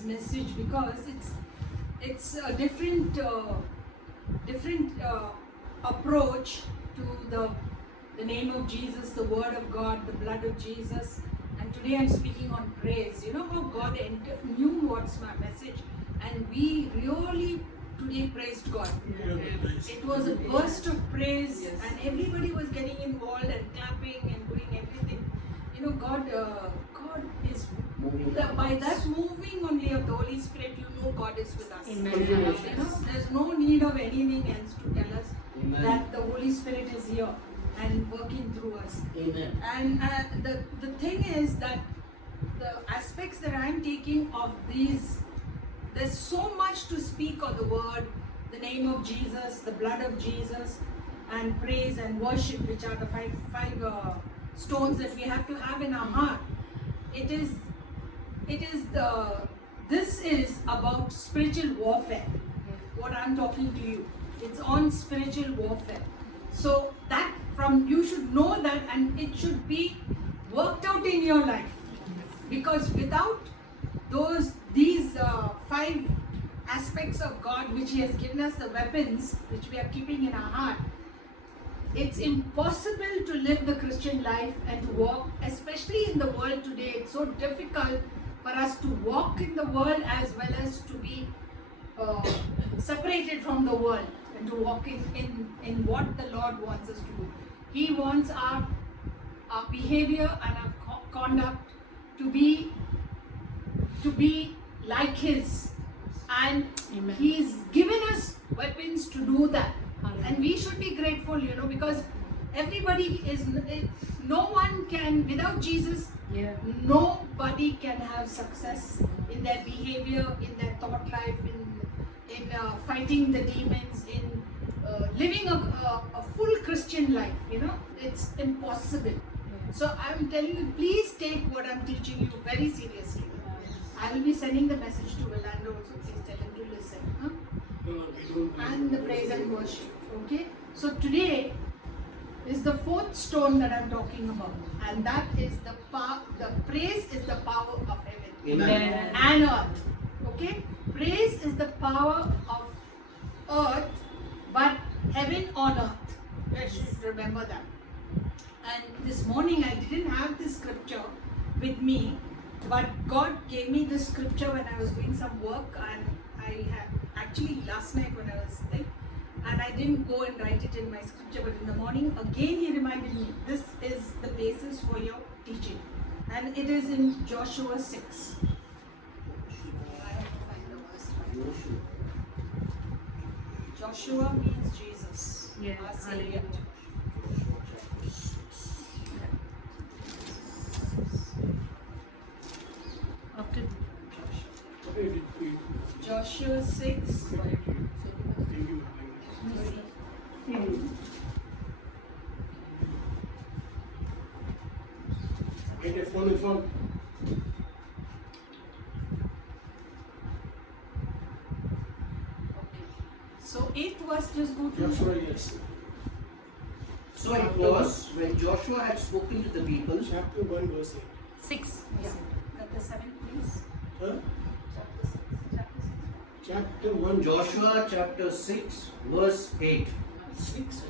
this message because it's a different approach to the name of Jesus, the Word of God, the blood of Jesus. And today I'm speaking on praise. You know how God knew what's my message, and we really today praised God. It was a burst of praise, and everybody was getting involved and clapping and doing everything. You know, God is by that moving only of the Holy Spirit. You know, God is with us. Amen. You know, there's no need of anything else to tell us Amen. that the Holy Spirit is here and working through us. Amen. And the thing is that the aspects that I'm taking of these, there's so much to speak of the word, the name of Jesus, the blood of Jesus, and praise and worship, which are the five stones that we have to have in our heart. This is about spiritual warfare. What I'm talking to you, it's on spiritual warfare. So that you should know that, and it should be worked out in your life, because without these 5 aspects of God which He has given us, the weapons which we are keeping in our heart, it's impossible to live the Christian life and to walk, especially in the world today. It's so difficult for us to walk in the world as well as to be separated from the world and to walk in what the Lord wants us to do. He wants our behavior and our conduct to be like His, and Amen. He's given us weapons to do that. Hallelujah. And we should be grateful, you know, because everybody is, no one can, without Jesus, Yeah. nobody can have success in their behavior, in their thought life, in fighting the demons, in living a full Christian life. You know, it's impossible. So I'm telling you, please take what I'm teaching you very seriously. I will be sending the message to Willando also. Please tell him to listen. Huh? And the praise and worship. Okay. So today is the 4th stone that I'm talking about, and that is the praise is the power of heaven. Amen. And earth. Okay. Praise is the power of earth, but heaven on earth. You should remember that. And this morning I didn't have this scripture with me, but God gave me this scripture when I was doing some work, and I had actually last night when I was sick, and I didn't go and write it in my scripture, but in the morning again He reminded me, this is the basis for your teaching, and it is in Joshua 6. I have to find the verse. Joshua means Jesus, Yeah, our Savior. After Joshua 6. Get a phone in front. So 8th verse, just go to Joshua, yes. So it was when Joshua had spoken to the people. Chapter 1, verse 8. 6. Yeah. Got the 7th, please. Huh? Chapter 6. Chapter 6. Chapter 1, Joshua chapter 6 verse 8. 6.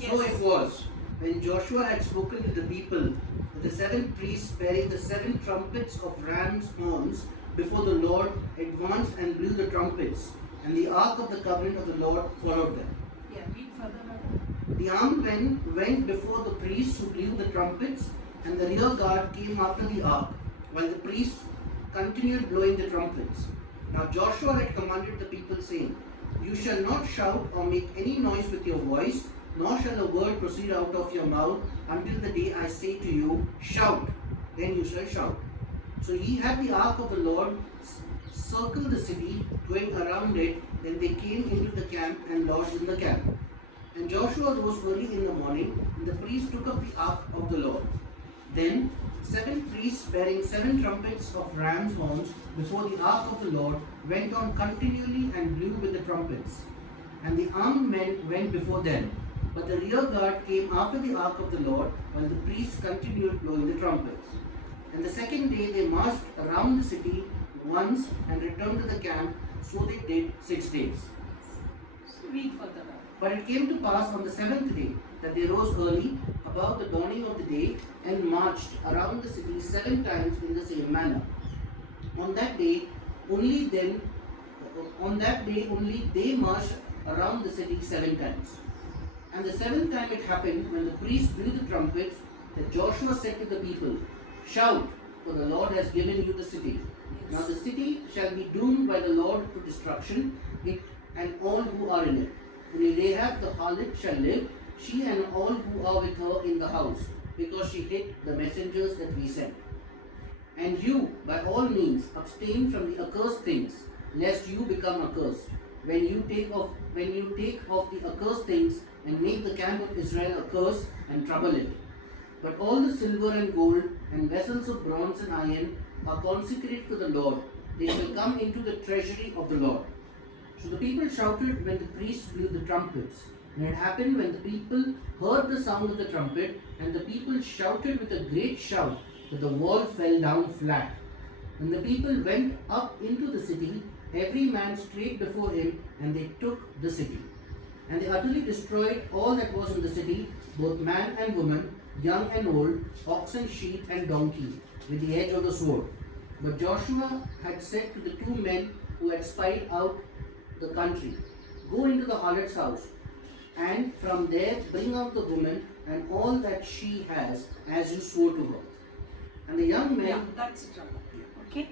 So it was when Joshua had spoken to the people that the 7 priests bearing the 7 trumpets of ram's horns before the Lord advanced and blew the trumpets, and the ark of the covenant of the Lord followed them. Yeah, read further. Brother. The armed men went before the priests who blew the trumpets, and the rear guard came after the ark, while the priests continued blowing the trumpets. Now Joshua had commanded the people, saying, You shall not shout or make any noise with your voice, nor shall a word proceed out of your mouth until the day I say to you, Shout, then you shall shout. So he had the ark of the Lord circle the city, going around it. Then they came into the camp and lodged in the camp. And Joshua rose early in the morning, and the priests took up the ark of the Lord. Then 7 priests bearing 7 trumpets of ram's horns before the ark of the Lord went on continually and blew with the trumpets. And the armed men went before them, but the rear guard came after the ark of the Lord, while the priests continued blowing the trumpets. And the second day they marched around the city, once and returned to the camp. So they did 6 days. Read further. But it came to pass on the 7th day that they rose early, about the dawning of the day, and marched around the city 7 times in the same manner. On that day only they marched around the city 7 times. And the 7th time it happened, when the priests blew the trumpets, that Joshua said to the people, "Shout, for the Lord has given you the city. Now the city shall be doomed by the Lord to destruction, it and all who are in it. Only Rahab the harlot shall live, she and all who are with her in the house, because she hid the messengers that we sent. And you, by all means, abstain from the accursed things, lest you become accursed. When you take off the accursed things, and make the camp of Israel a curse and trouble it. But all the silver and gold and vessels of bronze and iron are consecrated to the Lord. They shall come into the treasury of the Lord." So the people shouted when the priests blew the trumpets. And it happened when the people heard the sound of the trumpet, and the people shouted with a great shout, that the wall fell down flat. And the people went up into the city, every man straight before him, and they took the city. And they utterly destroyed all that was in the city, both man and woman, young and old, ox and sheep and donkey, with the edge of the sword. But Joshua had said to the 2 men who had spied out the country, "Go into the harlot's house, and from there bring out the woman and all that she has, as you swore to her." And the young men... Yeah, that's it. Okay.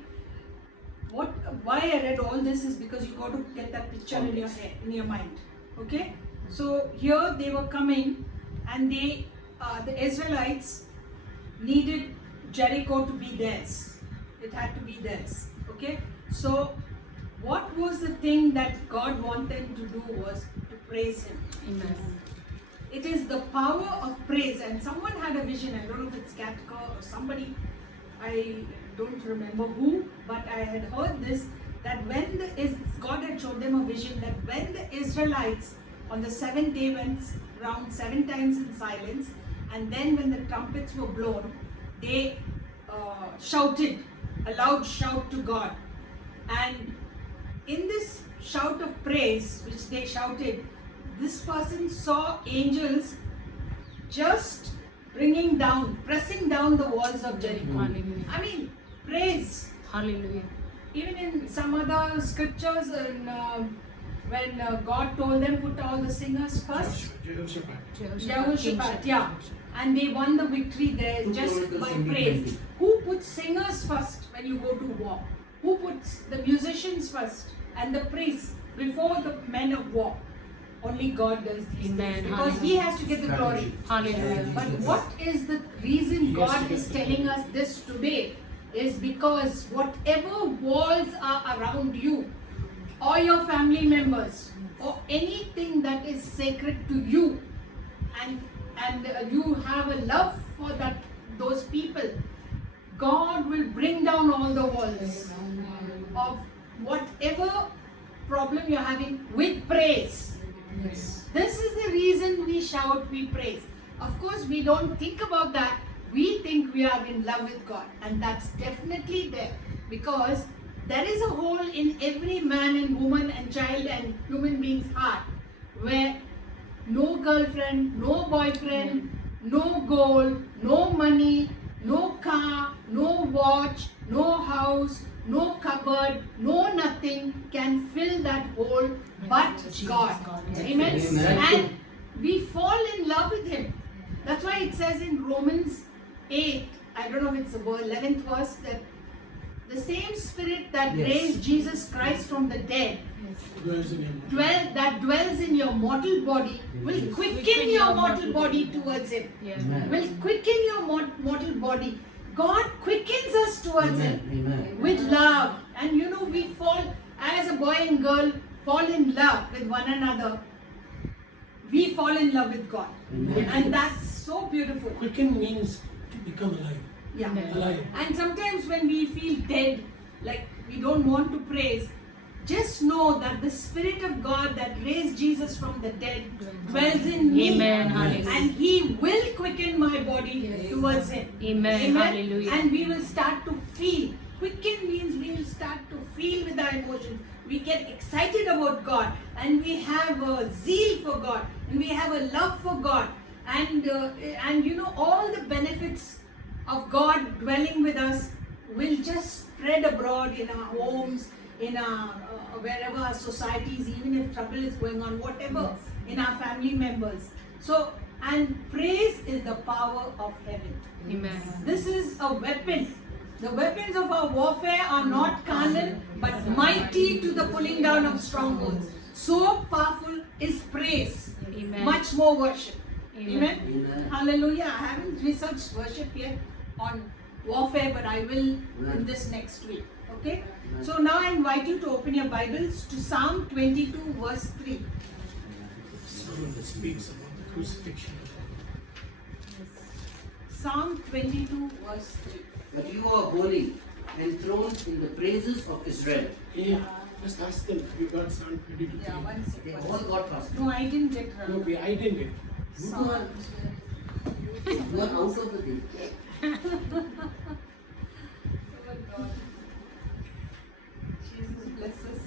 Why I read all this is because you got to get that picture in your head, in your mind. Okay. So here they were coming, and the Israelites needed Jericho to be theirs. It had to be theirs. Okay. So what was the thing that God wanted them to do was to praise Him. Amen. It is the power of praise. And someone had a vision, I don't know if it's Katka or somebody, I don't remember who, but I had heard this, that when God had shown them a vision that when the Israelites on the 7th day went round 7 times in silence, and then when the trumpets were blown, they shouted a loud shout to God. And in this shout of praise which they shouted, this person saw angels just pressing down the walls of Jericho. Hallelujah. I mean, praise. Hallelujah. Even in some other scriptures, when God told them put all the singers first, Jehoshaphat, yeah, and they won the victory there 2 just Chronicles by 17:20. praise. Who puts singers first when you go to war? Who puts the musicians first and the priests before the men of war? Only God does these Amen. things because He has to get the glory. Hallelujah. But what is the reason God is telling us this today is because whatever walls are around you or your family members or anything that is sacred to you, and you have a love for those people, God will bring down all the walls of whatever problem you're having with praise. Yes. This is the reason we shout, we praise. Of course, we don't think about that. We think we are in love with God, and that's definitely there because there is a hole in every man and woman and child and human being's heart where no girlfriend, no boyfriend, no gold, no money, no car, no watch, no house, no cupboard, no nothing can fill that hole but God. Amen. Amen. And we fall in love with Him. That's why it says in Romans 8, I don't know if it's the 11th verse, that the same Spirit that Yes. raised Jesus Christ from the dead Dwells in him. that dwells in your mortal body will quicken your mortal body towards Him. Yes. Amen. Will quicken your mortal body. God quickens us towards Him Amen. with love. And we fall, as a boy and girl fall in love with one another. We fall in love with God. Amen. And that's so beautiful. Quicken means to become alive. Yeah. Amen. Alive. And sometimes when we feel dead, like we don't want to praise, just know that the Spirit of God that raised Jesus from the dead dwells in me. Amen. Hallelujah. And He will quicken my body towards Him. Amen. Hallelujah. And we will start to feel. Quicken means we will start to our emotions. We get excited about God, and we have a zeal for God, and we have a love for God, and you know, all the benefits of God dwelling with us will just spread abroad in our homes, in our wherever our societies, even if trouble is going on, whatever, in our family members. So, and praise is the power of heaven. Amen. This is a weapon. The weapons of our warfare are not carnal, but mighty to the pulling down of strongholds. So powerful is praise. Amen. Much more worship. Amen. Amen. Amen. Hallelujah. I haven't researched worship yet on warfare, but I will in this next week. Okay? So now I invite you to open your Bibles to Psalm 22, verse 3. Psalm that speaks about the crucifixion of Psalm 22, verse 3. But you are holy, enthroned in the praises of Israel. Yeah, just ask them. You got Psalm 22. Yeah, one They second. all got past. No, I didn't get No, wrong. I didn't get. You are, you are out of the thing. Jesus bless us.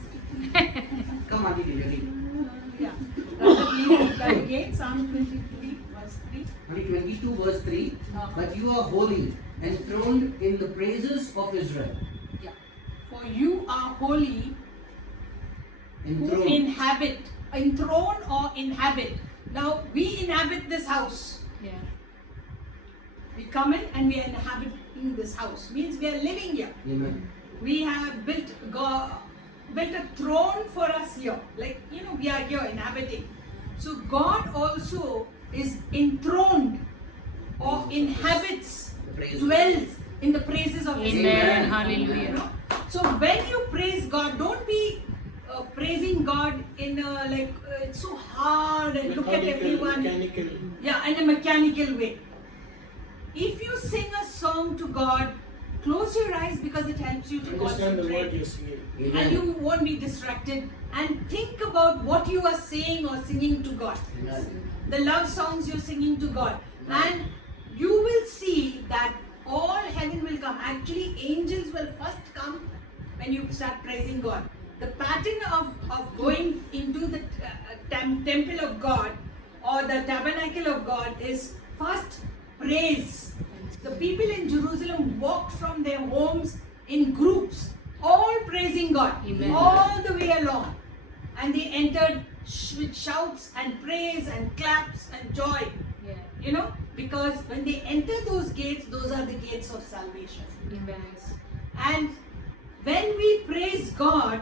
Come on, Auntie, again. Yeah. Brother, please read that again. Psalm 23, verse 3. Auntie, 22 verse 3. But you are holy, enthroned in the praises of Israel. Yeah. For you are holy, who Enthroned. inhabit, enthrone or inhabit. Now we inhabit this house. Yeah. We come in and we are inhabiting this house. Means we are living here. Amen. We have built a throne for us here. Like, you know, we are here inhabiting. So God also is enthroned or inhabits, The praises. dwells in the praises of His Amen. name. Hallelujah. You know? So when you praise God, don't be praising God in a it's so hard and look at everyone. Mechanical. Yeah, in a mechanical way. If you sing a song to God, close your eyes because it helps you to Understand the word concentrate. you're singing. And you won't be distracted. And think about what you are saying or singing to God. Amen. The love songs you're singing to God. And you will see that all heaven will come. Actually, angels will first come when you start praising God. The pattern of going into the temple of God or the tabernacle of God is first praise. The people in Jerusalem walked from their homes in groups, all praising God, Amen. all the way along. And they entered with shouts and praise and claps and joy. Yeah. You know, because when they enter those gates, those are the gates of salvation. Amen. And when we praise God,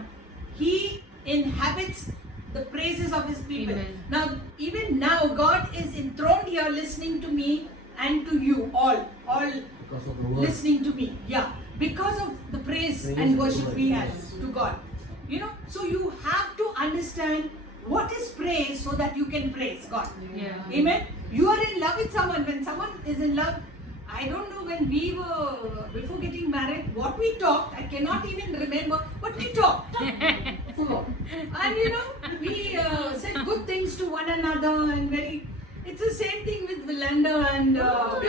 He inhabits the praises of His people. Amen. Now, even now, God is enthroned here listening to me and to you, all Because of the word. listening to me. Yeah, because of the praise and worship we have to God. You know, so you have to understand what is praise so that you can praise God. Yeah. Amen. You are in love with someone. When someone is in love, I don't know when we were before getting married, what we talked. I cannot even remember, but we talked. Full on. And you know, we said good things to one another and very. It's the same thing with Vilanda and our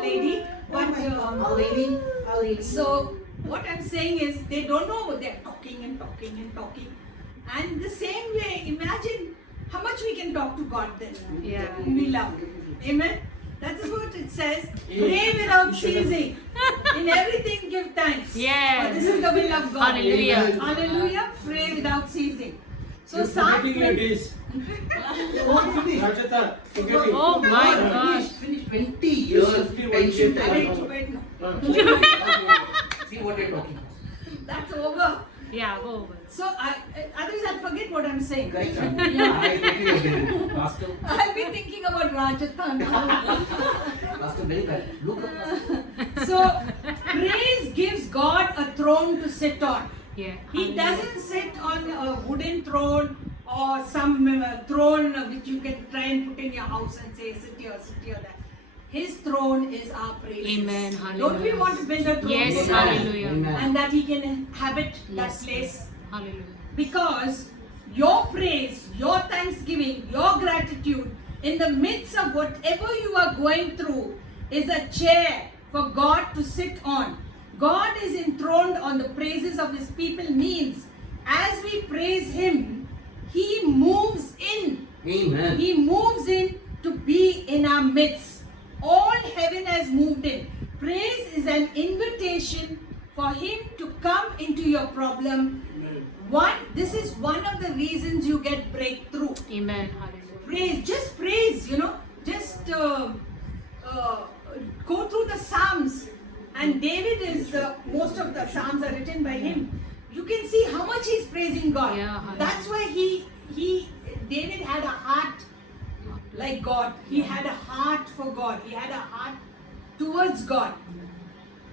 lady. But Our lady, our lady. so what I'm saying is they don't know, they're talking and talking and talking. And the same way, imagine how much we can talk to God then. Yeah. Whom we love. Amen. That is what it says. Pray without ceasing. In everything give thanks. Yes. For this is the will of God. Hallelujah. Hallelujah. Pray without ceasing. So You're Psalm forgetting your 20. days. What finished? Rajata, forgetting. Oh my God. Finished 20 years Simply pension one Wait, time. wait, no. See what you're talking about. That's over. Yeah, go over. So otherwise I'll forget what I'm saying. Guys, Yeah. I totally agree. Pastor, I'll be thinking about Rajasthan. Pastor, very bad. Look up, Pastor. So praise gives God a throne to sit on. Yeah. He doesn't sit on a wooden throne or some throne which you can try and put in your house and say, sit here, there. His throne is our praise. Amen. Don't we Hallelujah. want to build a throne Yes, for God? hallelujah. Amen. And that He can inhabit that Yes. place. Hallelujah. Because your praise, your thanksgiving, your gratitude in the midst of whatever you are going through is a chair for God to sit on. God is enthroned on the praises of his people means as we praise him, he moves in. Amen. He moves in to be in our midst. All heaven has moved in. Praise is an invitation for him to come into your problem. This is one of the reasons you get breakthrough. Amen. Hallelujah. Praise, just praise, just go through the Psalms. And David is, most of the Psalms are written by him. You can see how much he's praising God. Yeah, hallelujah. That's why David had a heart like God. He had a heart for God. He had a heart towards God.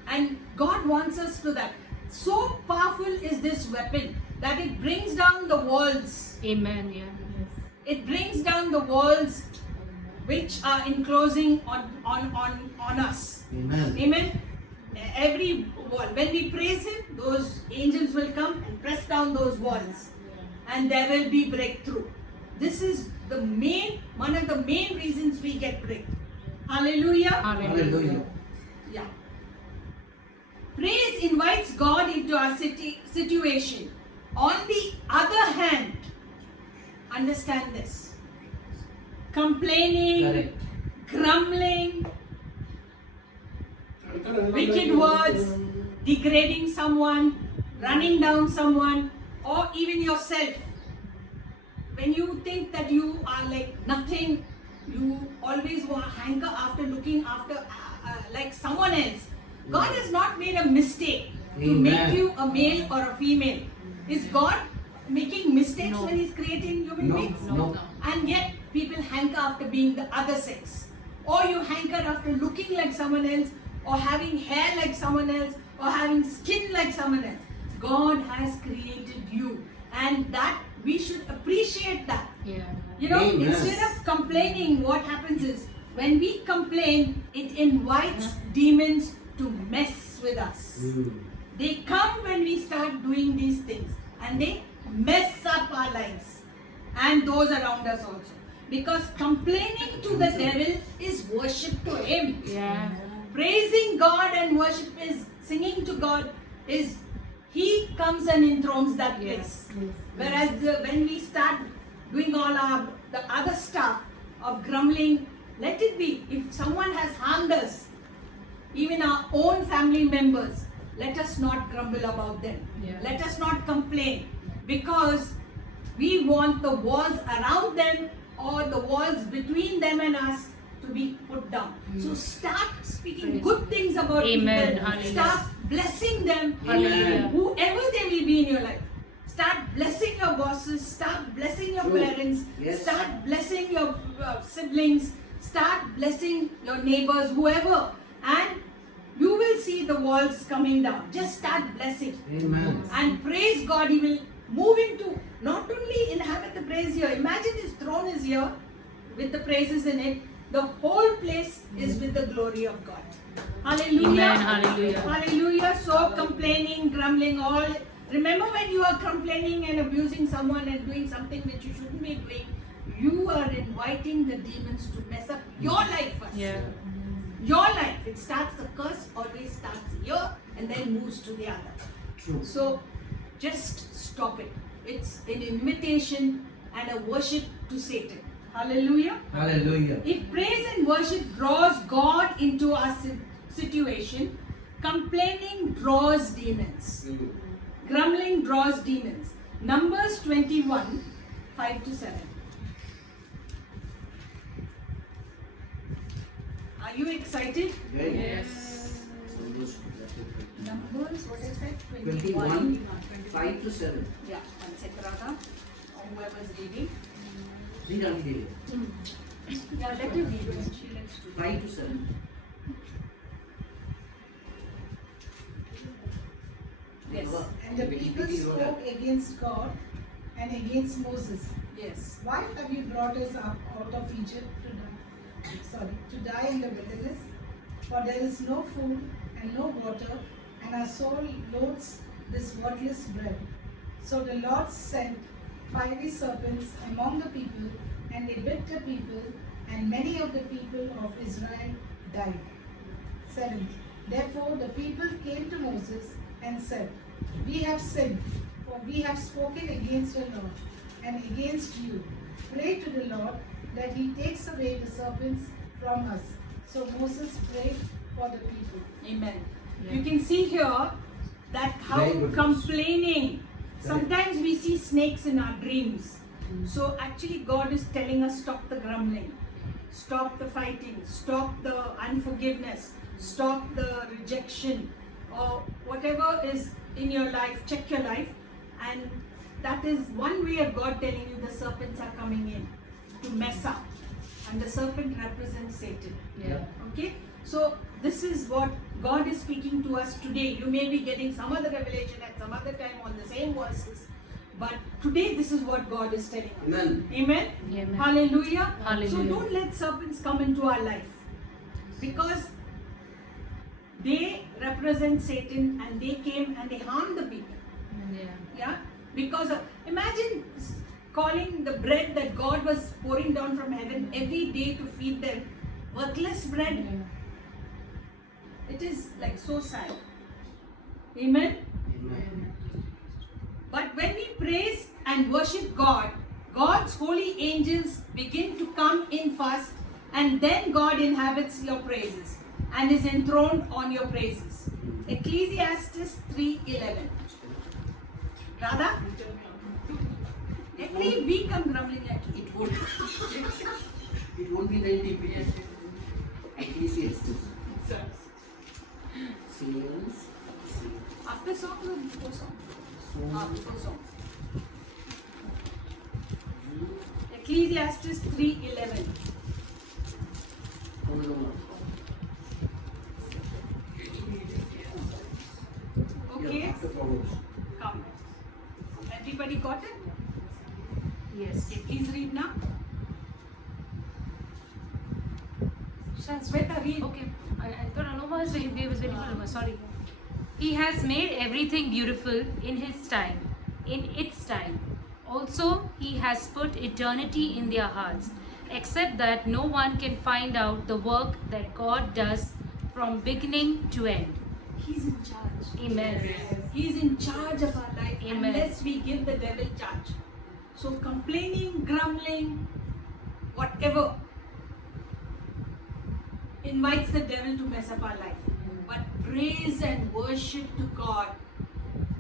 And God wants us to that. So powerful is this weapon that it brings down the walls. Amen. Yeah. It brings down the walls which are enclosing on us. Amen. Amen. Every wall. When we praise him, those angels will come and press down those walls. And there will be breakthrough. This is one of the main reasons we get breakthrough. Hallelujah. Hallelujah. Yeah. Praise invites God into our situation. On the other hand, understand this. Complaining, Correct. grumbling, wicked words, degrading someone, running down someone, or even yourself. When you think that you are like nothing, you always want to hanker after looking after like someone else. God has not made a mistake to Amen. make you a male or a female. Is God making mistakes No. when He's creating human No, beings? no. And yet people hanker after being the other sex. Or you hanker after looking like someone else, or having hair like someone else, or having skin like someone else. God has created you, and that we should appreciate that. Yeah. Amen. Instead of complaining, what happens is when we complain, it invites demons to mess with us. They come when we start doing these things, and they mess up our lives and those around us also. Because complaining to the devil is worship to him. Yeah. Praising God and worship is singing to God is he comes and enthrones that place. Whereas when we start doing all the other stuff of grumbling, let it be. If someone has harmed us, even our own family members, let us not grumble about them. Yeah. Let us not complain, because we want the walls around them or the walls between them and us to be put down. So start speaking good things about Amen. people. Hallelujah. Start blessing them. Hallelujah. Whoever they will be in your life. Start blessing your bosses. Start blessing your True. parents. Yes. Start blessing your siblings. Start blessing your neighbors, whoever. And you will see the walls coming down. Just start blessing. Amen. And praise God. He will move into, not only inhabit the praise here. Imagine his throne is here with the praises in it. The whole place is with the glory of God. Hallelujah. Amen. Hallelujah. Hallelujah. So complaining, grumbling, all. Remember when you are complaining and abusing someone and doing something which you shouldn't be doing, you are inviting the demons to mess up your life first. Yeah. Your life. It starts, the curse always starts here and then moves to the other. True. So just stop it. It's an invitation and a worship to Satan. Hallelujah. Hallelujah. If praise and worship draws God into our situation, complaining draws demons. Grumbling draws demons. Numbers 21, 5-7. Are you excited? Yes. Numbers, what is that? 21, 5-7. Yeah, one second, Radha. Or whoever's reading. Read on daily. Yeah, let her read it. She likes to. 5-7. Yes. And the people spoke against God and against Moses. Yes. Why have you brought us up out of Egypt to die in the wilderness? For there is no food and no water, and our soul loathes this worthless bread. So the Lord sent fiery serpents among the people, and they bit the people, and many of the people of Israel died. 7. Therefore the people came to Moses and said, We have sinned, for we have spoken against the Lord and against you. Pray to the Lord that he takes away the serpents from us. So Moses prayed for the people. Amen. Yeah. You can see here that how Very good. complaining. Sometimes we see snakes in our dreams. So actually God is telling us stop the grumbling, stop the fighting, stop the unforgiveness, stop the rejection, or whatever is in your life. Check your life, and that is one way of God telling you the serpents are coming in to mess up, and the serpent represents Satan. Yeah. Okay, so this is what God is speaking to us today. You may be getting some other revelation at some other time on the same verses, but today this is what God is telling us. Amen. Amen. Amen. Hallelujah. Hallelujah. So don't let serpents come into our life, because they represent Satan, and they came and they harmed the people. Yeah. Yeah, because imagine calling the bread that God was pouring down from heaven every day to feed them worthless bread. It is like so sad. Amen. Amen. But when we praise and worship God, God's holy angels begin to come in first, and then God inhabits your praises and is enthroned on your praises. Ecclesiastes 3:11. Radha? Every week I'm grumbling at you. It would. It won't be that deep. Ecclesiastes. Sales. After song or before song? Before song. Ecclesiastes 3:11. Okay, After Proverbs. come. Everybody got it? Yes. Okay, please read now. Shweta, read. Okay. I thought Anuma was very beautiful. Sorry. He has made everything beautiful in his time, in its time. Also, he has put eternity in their hearts, except that no one can find out the work that God does from beginning to end. He's in charge. Amen. He's in charge of our life Amen. unless we give the devil charge. So complaining, grumbling, whatever invites the devil to mess up our life. But praise and worship to God,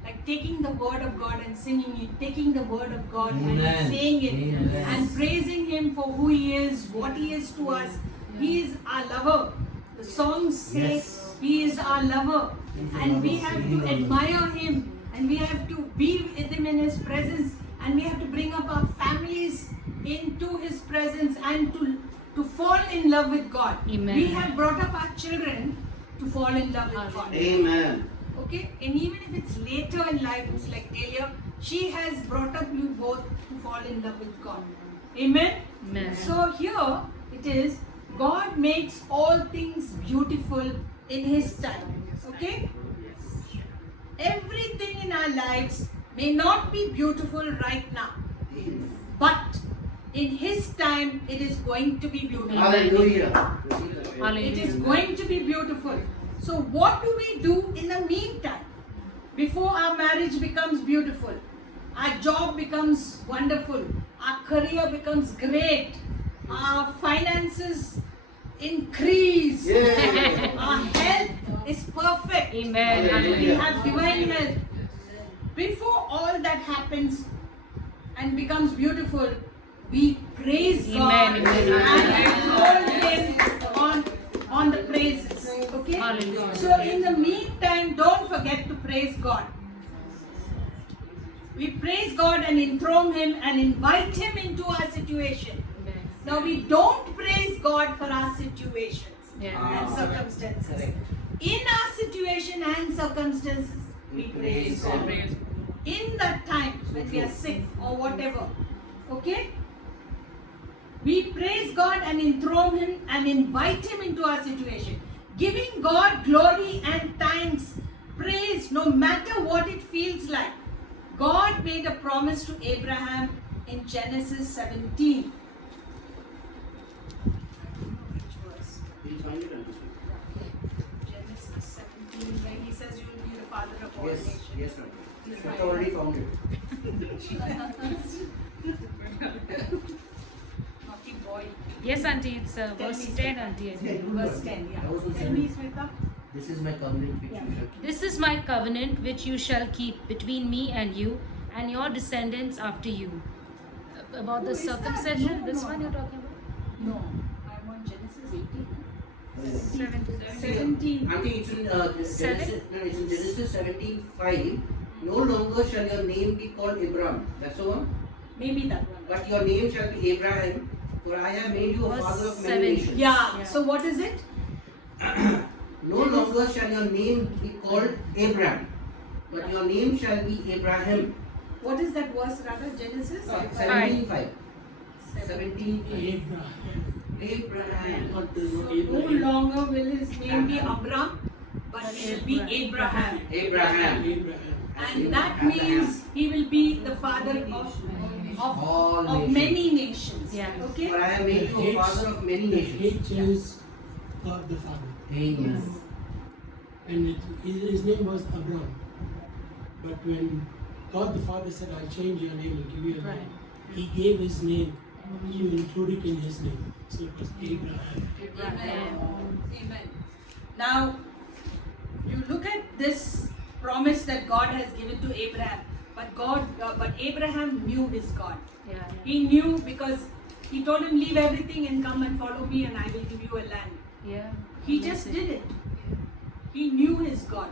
like taking the word of God and singing it, taking the word of God Amen. and saying it, Amen. and praising Him for who He is, what He is to us. He is our lover. The songs say Yes. He is our lover, He's and our we lover. have to admire Him, and we have to be with Him in His presence, and we have to bring up our families into His presence and to fall in love with God. Amen. We have brought up our children to fall in love with God. Amen. Okay, and even if it's later in life, it's like Delia, she has brought up you both to fall in love with God. Amen. Amen. So here it is, God makes all things beautiful in His time. Okay? Everything in our lives may not be beautiful right now, but in His time it is going to be beautiful. Hallelujah. It is going to be beautiful. So what do we do in the meantime? Before our marriage becomes beautiful, our job becomes wonderful, our career becomes great, our finances increase, Yeah. our health is perfect, Amen. we Hallelujah. have divine health. Before all that happens and becomes beautiful, we praise God Amen. Amen. and hold Him on the praises. Okay? Hallelujah. So in the meantime, don't forget to praise God. We praise God and enthrone Him and invite Him into our situation. Amen. Now we don't praise God for our situations Yeah. and circumstances. In our situation and circumstances, we praise God. In that time when we are sick or whatever, okay? We praise God and enthrone Him and invite Him into our situation, giving God glory and thanks, praise, no matter what it feels like. God made a promise to Abraham in Genesis 17. We'll find it out. Genesis 17. father of all Yes, nations. yes, ma'am. He's I've my- already found it. Naughty boy. Yes, auntie, it's Tell verse me, 10, Smita. auntie. I think. Yeah, good Verse one. 10, I was on yeah. Tell me, 7. Smita. This is my covenant which Yeah. you shall keep. This is my covenant which you shall keep between me and you and your descendants after you. About Who the is that? circumcision, No, this no. one you're talking about? No, I'm on Genesis 18. 17. 17. I think it's in Genesis. Seven? No, it's in Genesis 17:5. No longer shall your name be called Abram. That's the one. Maybe that one. But your name shall be Abraham, for I have made you a Verse father of 7. many nations. Yeah. Yeah. So what is it? No longer shall your name be called Abram, but your name shall be Abraham. What is that verse, Radha? Genesis? 17:5. 17:5. Abraham. Abraham. Not So no Abraham. longer will his name be Abram, but it will be Abraham. Abraham. Abraham. And that means he will be the father of All nations. many nations. Yeah. Okay? For I have made you a father of many The nations. H is God the Father. Amen. And his name was Abram. But when God the Father said, I'll change your name and give you a Right. name, he gave his name to include it in his name. So it was Abraham. Amen. Now, you look at this promise that God has given to Abraham, but Abraham knew his God. Yeah. He knew because he told him, leave everything and come and follow me, and I will give you a land. Yeah. He just did it. He knew his God.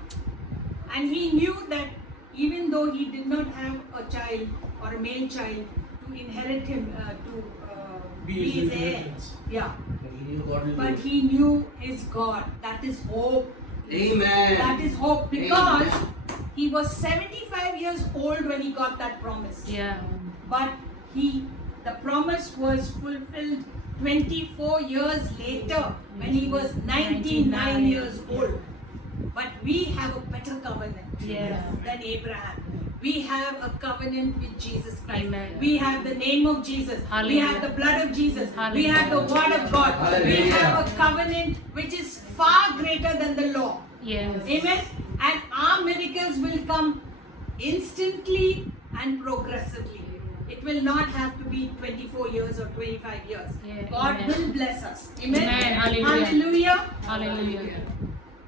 And he knew that even though he did not have a child or a male child to inherit him, to Be be his his heir. inheritance. Yeah. But he knew God will do But it. he knew his God. That is hope. Amen. That is hope because Amen. he was 75 years old when he got that promise. Yeah. But the promise was fulfilled 24 years later when he was 99 years old. But we have a better covenant Yeah. than Abraham. We have a covenant with Jesus Christ. Amen. We have the name of Jesus. We Hallelujah. have the blood of Jesus. We Hallelujah. have the word of God. We Hallelujah. have a covenant which is far greater than the law. Yes. Amen. And our miracles will come instantly and progressively. It will not have to be 24 years or 25 years. Yeah, God amen. will bless us. Amen. Amen. Hallelujah. Hallelujah. Hallelujah.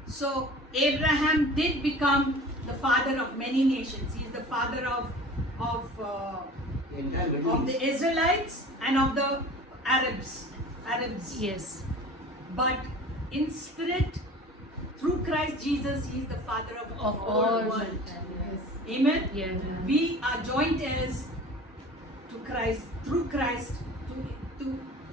So Abraham did become the father of many nations. He is the father of The entire Middle of East. the Israelites and of the Arabs. Yes. But in spirit, through Christ Jesus, He is the Father of all world. Amen. Yeah. We are joint heirs to Christ, through Christ,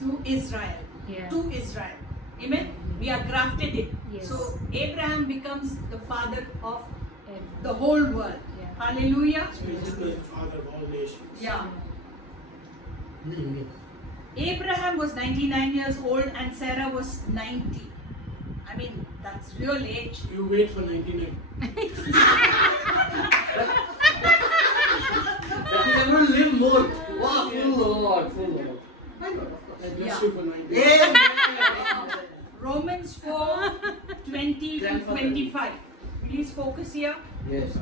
to Israel. Yeah. To Israel. Amen. We are grafted in. Yes. So Abraham becomes the father of Yeah. the whole world. Yeah. Hallelujah. So he is the father of all nations. Yeah. In the Indian. Abraham was 99 years old and Sarah was 90. I mean, that's real age. You wait for 99. That means I'm going to live more. Wow, full Lord, full Lord. Why not, of course. I bless Yeah. you for 99. Amen. Romans 4 20 to Grandfather. 25. Please focus here. Yes.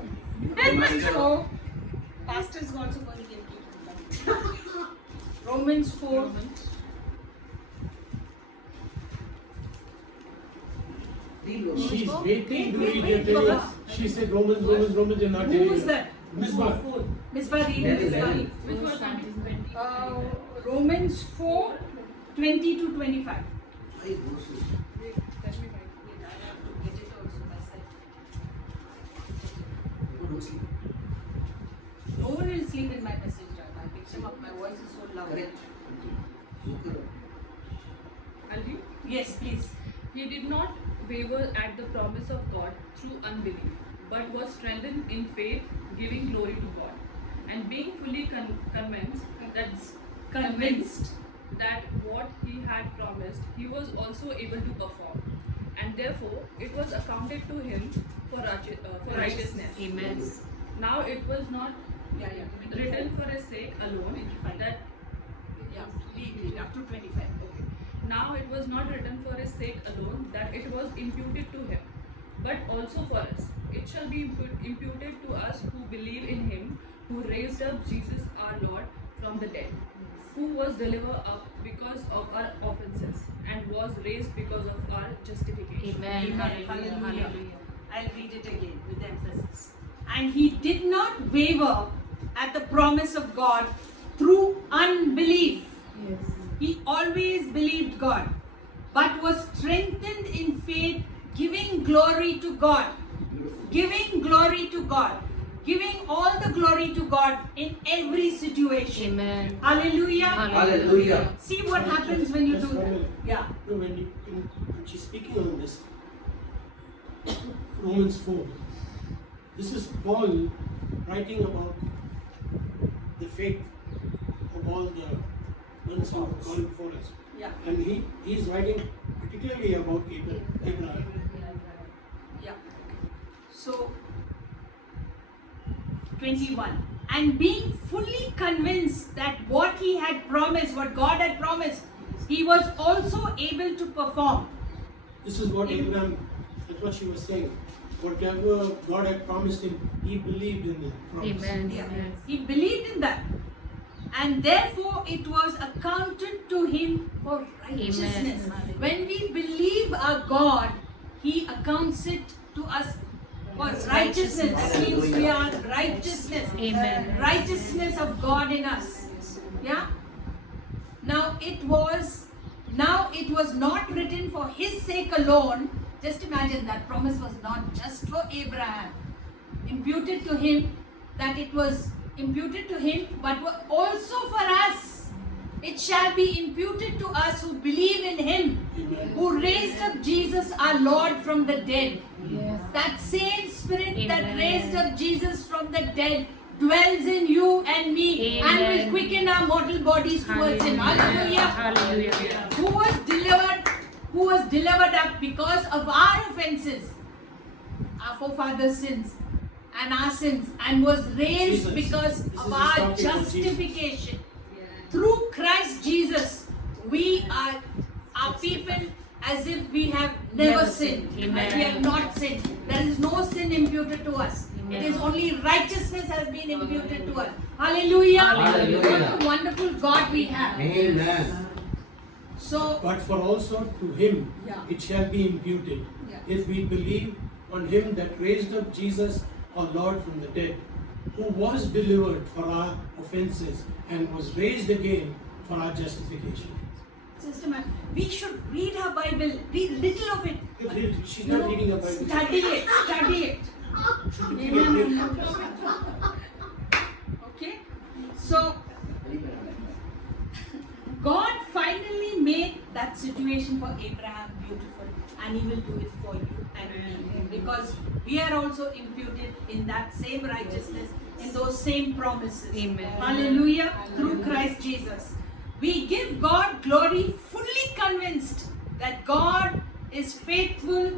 Romans 4. Pastor is also going to give you. Romans 4. Read Lord. She's waiting to Wait, read wait, your wait. text. She said Romans, you're not Who hearing is it. that? Misbah. Misbah, read That is Misbah. Ellen. Which Romans 4 20 to 25. 5 verses. Oh, don't sleep. No one will sleep in my message. I picked him up. My voice is so loud. Correct. Super. Ali, Yes, please. he did not waver at the promise of God through unbelief, but was strengthened in faith, giving glory to God, and being fully convinced that what he had promised, he was also able to perform, and therefore it was accounted to him for righteousness. Amen. Now it was not Yeah. written for his sake alone that Read up to 25. Okay. Now it was not written for his sake alone that it was imputed to him, but also for us. it shall be imputed to us who believe in him who raised up Jesus our Lord from the dead, who was delivered up because of our offenses and was raised because of our justification. Amen. Amen. Hallelujah. Hallelujah. I'll read it again with emphasis. And he did not waver at the promise of God through unbelief. Yes. He always believed God, but was strengthened in faith, giving glory to God. Giving glory to God. Giving all the glory to God in every situation. Amen. Hallelujah. Hallelujah. See what happens when you Just do one that. minute. Yeah. No, when she's speaking on this, Romans 4, this is Paul writing about the faith of all the ones who have gone before us. Yeah. And he's writing particularly about Abraham. Yeah. So, 21. And being fully convinced that what he had promised, what God had promised, he was also able to perform. This is what Abraham, that's what she was saying. Whatever God had promised him, he believed in the promise. Amen. Yeah. Amen. He believed in that. And therefore it was accounted to him for righteousness. Amen. When we believe our God, he accounts it to us for righteousness. That means we are righteousness. Amen. Righteousness of God in us. Yeah? Now it was not written for his sake alone. Just imagine that promise was not just for Abraham. Imputed to him, that it was imputed to him, but also for us. It shall be imputed to us who believe in him, Amen. who raised up Jesus our Lord from the dead. Yes. That same spirit that Amen. raised up Jesus from the dead dwells in you and me and Amen. will quicken our mortal bodies towards him. Hallelujah. Hallelujah. Who was delivered up because of our offenses, our forefathers' sins and our sins, and was raised Jesus. because This of is our talking about justification. Through Christ Jesus, we are people as if we have never Never sinned. sinned. And we have not sinned. There is no sin imputed to us. Amen. It is only righteousness has been imputed to us. Hallelujah. Hallelujah. What a wonderful God we have. Amen. So, But for also to him Yeah. it shall be imputed, Yeah. if we believe on him that raised up Jesus our Lord from the dead, who was delivered for our offenses and was raised again for our justification. just imagine, we should read our Bible, read little of it. She's You not know, reading a Bible. Study it, study it. Amen. Okay? So, God finally made that situation for Abraham beautiful, and he will do it for you and me, because we are also imputed in that same righteousness, in those same promises. Amen. Hallelujah. Through Christ Jesus. We give God glory, fully convinced that God is faithful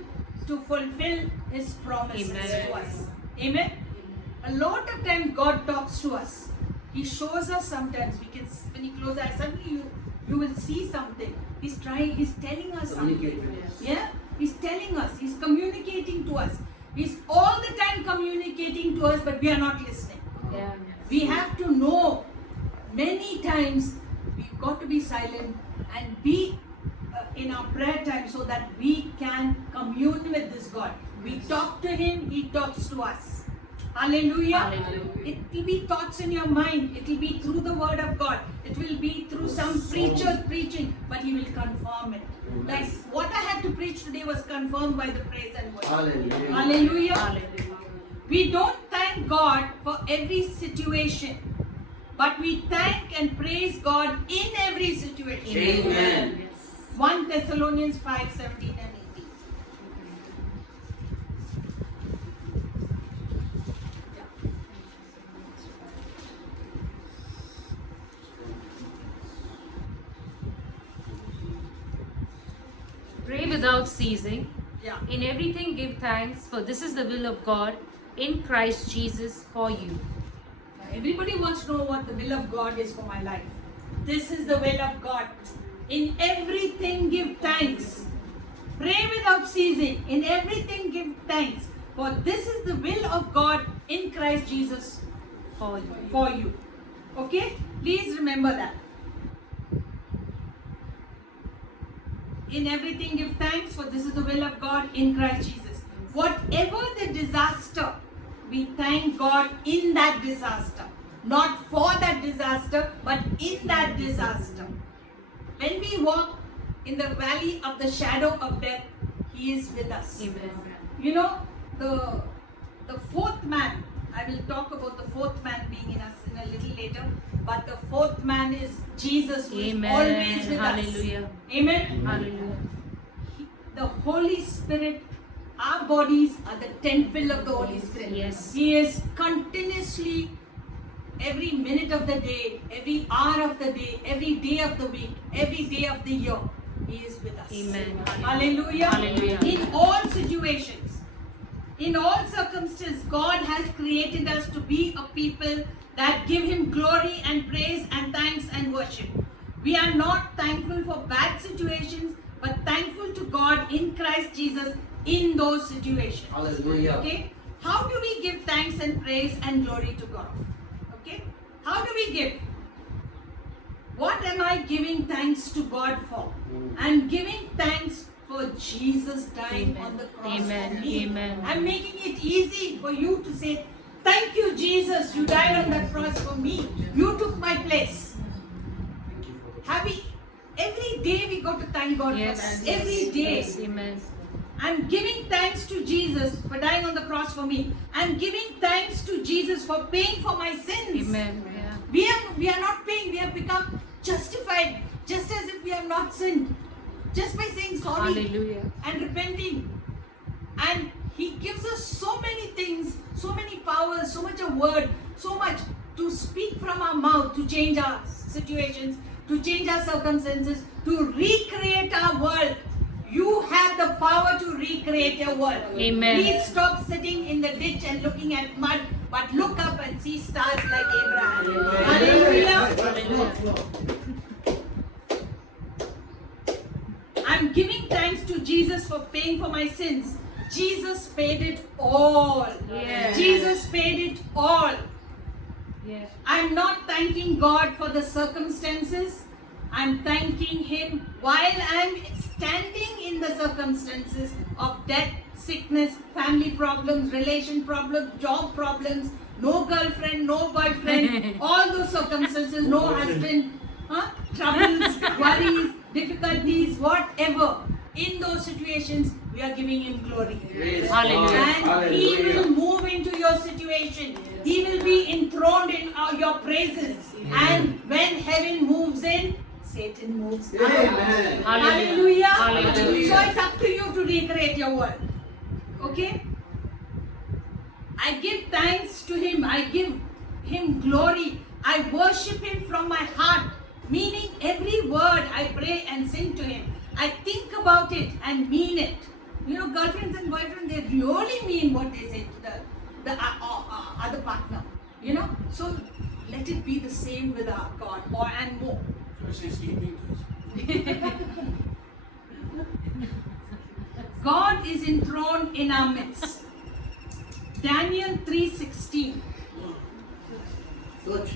to fulfill his promises Amen. to us. Amen. A lot of times God talks to us. He shows us sometimes. When he closes eyes, suddenly you will see something. He's telling us something. Communicate. Yeah? He's telling us. He's communicating to us. He's all the time communicating to us, but we are not listening. Yeah. We have to know many times we've got to be silent and be in our prayer time so that we can commune with this God. We talk to him, he talks to us. Hallelujah. Hallelujah. It will be thoughts in your mind. It will be through the word of God. It will be through some preacher preaching, but he will confirm it. Like what I had to preach today was confirmed by the praise and worship. Hallelujah. Hallelujah. Hallelujah. We don't thank God for every situation, but we thank and praise God in every situation. Amen. Yes. 1 Thessalonians 5:17 and 18. Pray without ceasing. Yeah. In everything give thanks, for this is the will of God in Christ Jesus for you. Everybody wants to know what the will of God is for my life. This is the will of God. In everything give thanks. Pray without ceasing. In everything give thanks. For this is the will of God in Christ Jesus For you. for you. Okay? Please remember that. In everything give thanks, for this is the will of God in Christ Jesus. Whatever the disaster, we thank God in that disaster. Not for that disaster, but in that disaster. When we walk in the valley of the shadow of death, He is with us. Amen. You know, the fourth man, I will talk about the fourth man being in us in a little later, but the fourth man is Jesus, who is Amen. always with Hallelujah. us. Amen. Hallelujah. The Holy Spirit, our bodies are the temple of the Holy Spirit. Yes. He is continuously, every minute of the day, every hour of the day, every day of the week, every day of the year, He is with us. Amen. Hallelujah. Hallelujah. In all situations, in all circumstances, God has created us to be a people that give Him glory and praise and thanks and worship. We are not thankful for bad situations, but thankful to God in Christ Jesus in those situations. Hallelujah. Okay? How do we give thanks and praise and glory to God? Okay? How do we give? What am I giving thanks to God for? I'm giving thanks for Jesus dying Amen. on the cross Amen. for me. Amen. I'm making it easy for you to say, thank you, Jesus, you died on that cross for me. You took my place. Have we, every day we got to thank God Yes. for that. Every day. Yes. Amen. I'm giving thanks to Jesus for dying on the cross for me. I'm giving thanks to Jesus for paying for my sins. Amen. Yeah. We are not paying, we have become justified just as if we have not sinned. Just by saying sorry Hallelujah. and repenting. And He gives us so many things, so many powers, so much a word, so much to speak from our mouth to change our situations, to change our circumstances, to recreate our world. You have the power to recreate your world. Amen. Please stop sitting in the ditch and looking at mud, but look up and see stars like Abraham. Hallelujah. I'm giving thanks to Jesus for paying for my sins. Jesus paid it all. Yeah. Jesus paid it all. Yeah. I'm not thanking God for the circumstances. I'm thanking Him while I'm standing in the circumstances of death, sickness, family problems, relation problems, job problems, no girlfriend, no boyfriend, all those circumstances, no husband, troubles, worries, difficulties, whatever. In those situations, we are giving Him glory. Praise Hallelujah. God. And He Hallelujah. will move into your situation. He will be enthroned in your praises. And when heaven moves in, Satan moves out. Amen. Hallelujah. Hallelujah. So it's up to you to recreate your world. Okay? I give thanks to Him. I give Him glory. I worship Him from my heart. Meaning every word I pray and sing to Him. I think about it and mean it. You know, girlfriends and boyfriends, they really mean what they say to the other partner. You know? So let it be the same with our God and more. She's sleeping. God is enthroned in our midst. Daniel 3:16. Search.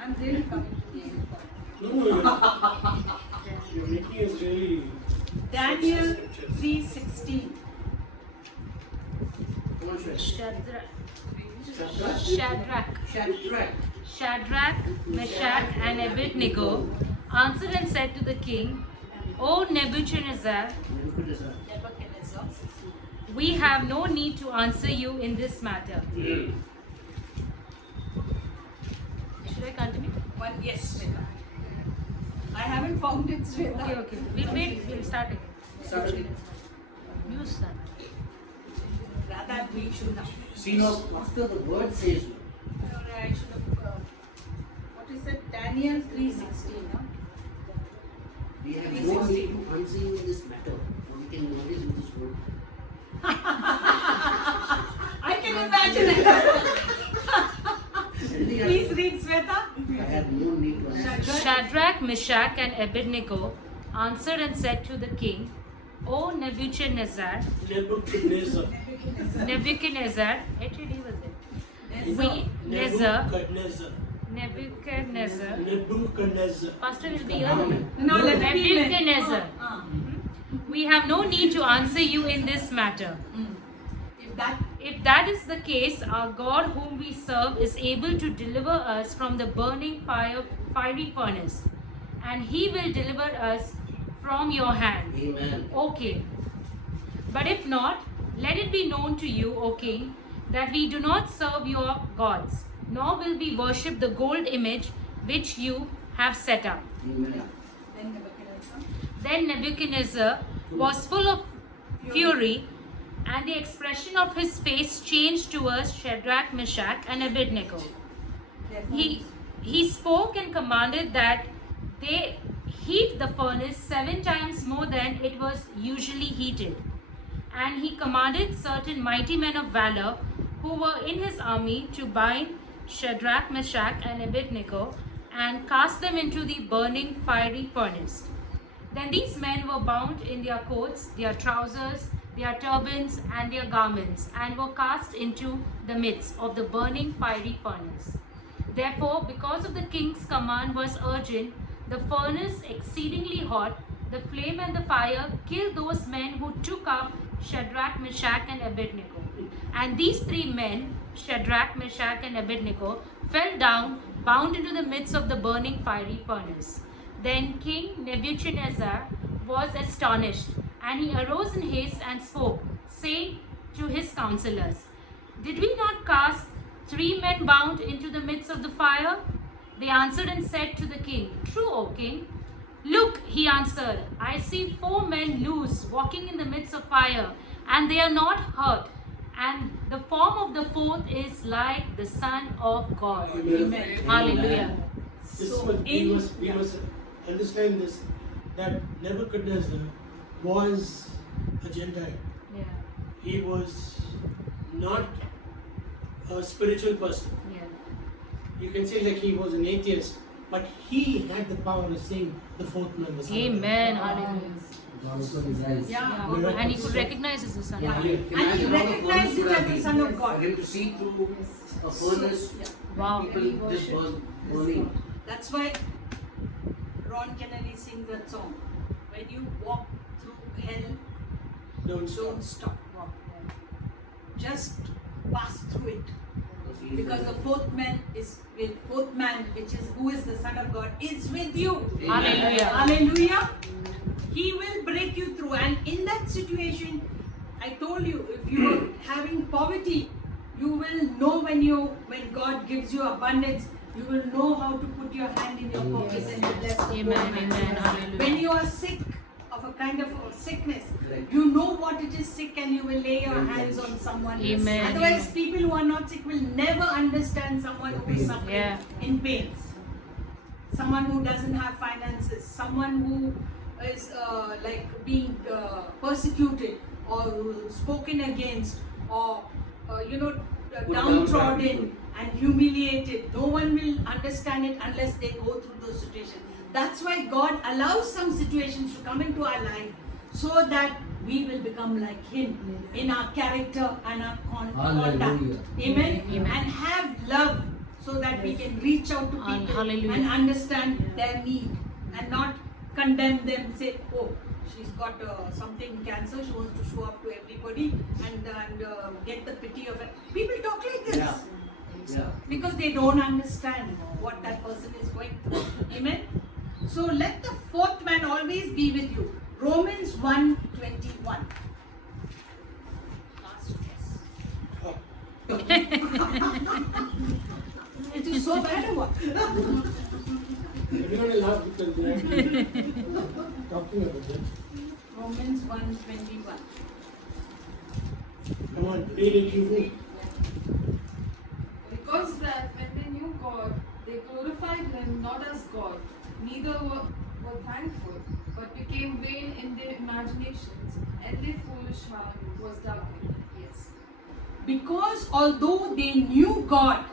I'm really coming to the end point. No, you're making us really. Daniel 3:16. Come on, Shreya. Shadrach. Shadrach. Shadrach. Shadrach. Shadrach, Meshach, and Abednego answered and said to the king, O Nebuchadnezzar, Nebuchadnezzar. Nebuchadnezzar. we have no need to answer you in this matter. Should I continue? One, yes, Shweta. I haven't found it, Shweta. Okay. We'll wait. We'll start it. Start again. You start. Rather, we should have. See now, after the word says, I should have. What is it? Daniel 3:16. Huh? we have no need to answer you in this matter. We can notice in this word. I can imagine it. Anything Please else? read, Shweta. I have no need to answer. Shadrach, Meshach, and Abednego answered and said to the king, O Nebuchadnezzar, Nebuchadnezzar. Nebuchadnezzar. Nebuchadnezzar. Actually, was it? Nebuchadnezzar. Nebuchadnezzar. Nebuchadnezzar. Nebuchadnezzar. Nebuchadnezzar. Pastor will be Amen. here. No, let it be men. Nebuchadnezzar. Ah. We have no need to answer you in this matter. If that is the case, our God whom we serve is able to deliver us from the burning fiery furnace, and He will deliver us from your hand. Amen. Okay. But if not, let it be known to you, O King, that we do not serve your gods, nor will we worship the gold image which you have set up. Amen. Then Nebuchadnezzar. Then Nebuchadnezzar was full of fury, and the expression of his face changed towards Shadrach, Meshach, and Abednego. Therefore, He spoke and commanded that they heat the furnace 7 times more than it was usually heated. And he commanded certain mighty men of valor who were in his army to bind Shadrach, Meshach, and Abednego and cast them into the burning fiery furnace. Then these men were bound in their coats, their trousers, their turbans, and their garments, and were cast into the midst of the burning fiery furnace. Therefore, because of the king's command was urgent, the furnace exceedingly hot, the flame and the fire killed those men who took up Shadrach, Meshach, and Abednego. And these 3 men, Shadrach, Meshach, and Abednego, fell down, bound into the midst of the burning fiery furnace. Then King Nebuchadnezzar was astonished, and he arose in haste and spoke, saying to his counselors, Did we not cast 3 men bound into the midst of the fire? They answered and said to the king, True, O king. Look, he answered, I see 4 men loose, walking in the midst of fire, and they are not hurt. And the form of the 4th is like the Son of God. Amen. Hallelujah. This So was, in- we must understand this, that Nebuchadnezzar was a Gentile. Yeah, He was not a spiritual person. yeah. You can say like he was an atheist, but he had the power of seeing the 4th man. The Son of God. Amen. Hallelujah. God opened his eyes. Yeah. Yeah. And he could recognize as the Son Yeah. of Yeah. God. And he Imagine how the recognized furnace it would have as the been. Son of God. For him to see through a furnace, Yeah. Wow. people just burning. That's why Ron Kennedy sings that song. When you walk through hell, Don't stop. don't stop. Walk. Just pass through it. Because the 4th man is with 4th man, which is who is the Son of God, is with you. Hallelujah. Hallelujah. He will break you through. And in that situation, I told you, if you are having poverty, you will know when God gives you abundance, you will know how to put your hand in your pocket and bless the poor Amen. man. Amen. Hallelujah. When you are sick of a kind of a sickness, Correct. you know what it is sick and you will lay your hands on someone else. Amen. Otherwise, Amen. people who are not sick will never understand someone who is suffering Yeah. in pain. Someone who doesn't have finances, someone who is like being persecuted or spoken against or Put downtrodden and humiliated. No one will understand it unless they go through those situations. That's why God allows some situations to come into our life so that we will become like Him in our character and our conduct. Hallelujah. Amen. Amen. And have love so that we can reach out to people Hallelujah. and understand their need and not condemn them. Say, oh, she's got something cancer. She wants to show up to everybody and get the pity of it. People talk like this. Yeah. Yeah. Because they don't understand what that person is going through. Amen. So let the 4th man always be with you. Romans 1:21. It is so bad or what? Everyone will laugh because they are talking about it. Romans 1:21. Come on, read it, you. Because that when they knew God, they glorified Him not as God, neither were thankful, but became vain in their imaginations, and their foolish heart was darkened. Yes. Because although they knew God,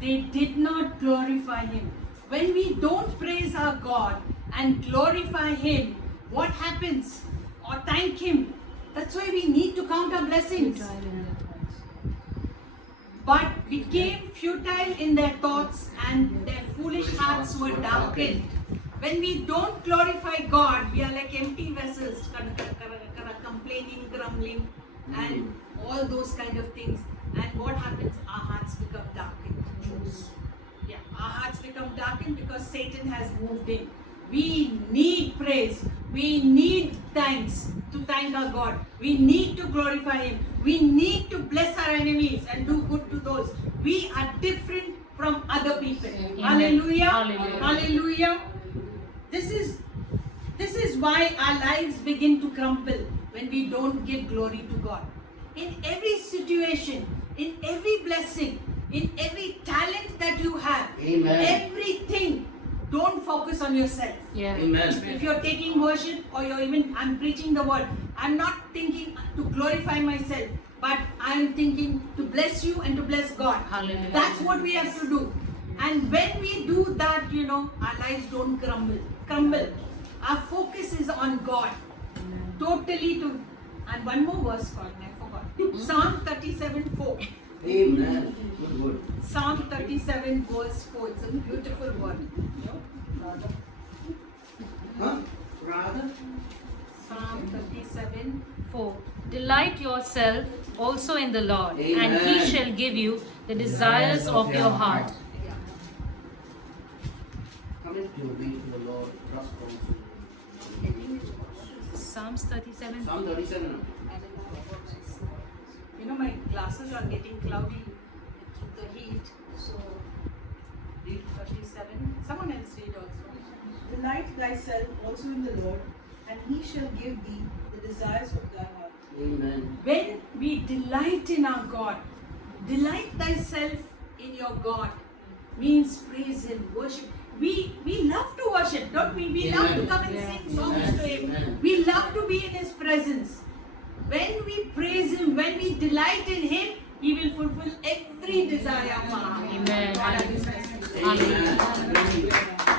they did not glorify Him. When we don't praise our God and glorify Him, what happens? Or thank Him? That's why we need to count our blessings. Futile in their thoughts. But became futile in their thoughts, and their foolish hearts were darkened. When we don't glorify God, we are like empty vessels, complaining, grumbling, and all those kind of things. And what happens? Our hearts become darkened. Yeah, our hearts become darkened because Satan has moved in. We need praise. We need thanks to thank our God. We need to glorify Him. We need to bless our enemies and do good to those. We are different from other people. Hallelujah. Hallelujah. Hallelujah. This is why our lives begin to crumble when we don't give glory to God. In every situation, in every blessing, in every talent that you have, Amen. everything, don't focus on yourself. Yeah. Amen. If you're taking worship or I'm preaching the word, I'm not thinking to glorify myself, but I'm thinking to bless you and to bless God. Hallelujah. That's what we have to do. And when we do that, our lives don't crumble. Our focus is on God. Totally to. And one more verse, God, I forgot. Psalm 37:4. Amen. Good word. Psalm 37 verse 4. It's a beautiful word. Huh? Rather? Psalm 37. 4. Delight yourself also in the Lord, and He Amen. shall give you the desires of your heart. Commit your way to the Lord. Trust also. Psalms 37. Psalm 37. My glasses are getting cloudy through the heat. So, read 37. Someone else read also. Delight thyself also in the Lord, and He shall give thee the desires of thy heart. Amen. When we delight in our God, delight thyself in your God means praise Him, worship. We love to worship, don't we? We love to Amen. come and Yeah. sing songs Amen. to Him. Amen. We love to be in His presence. When we praise Him, when we delight in Him, He will fulfill every desire of our heart. Amen. God has blessed us. Amen.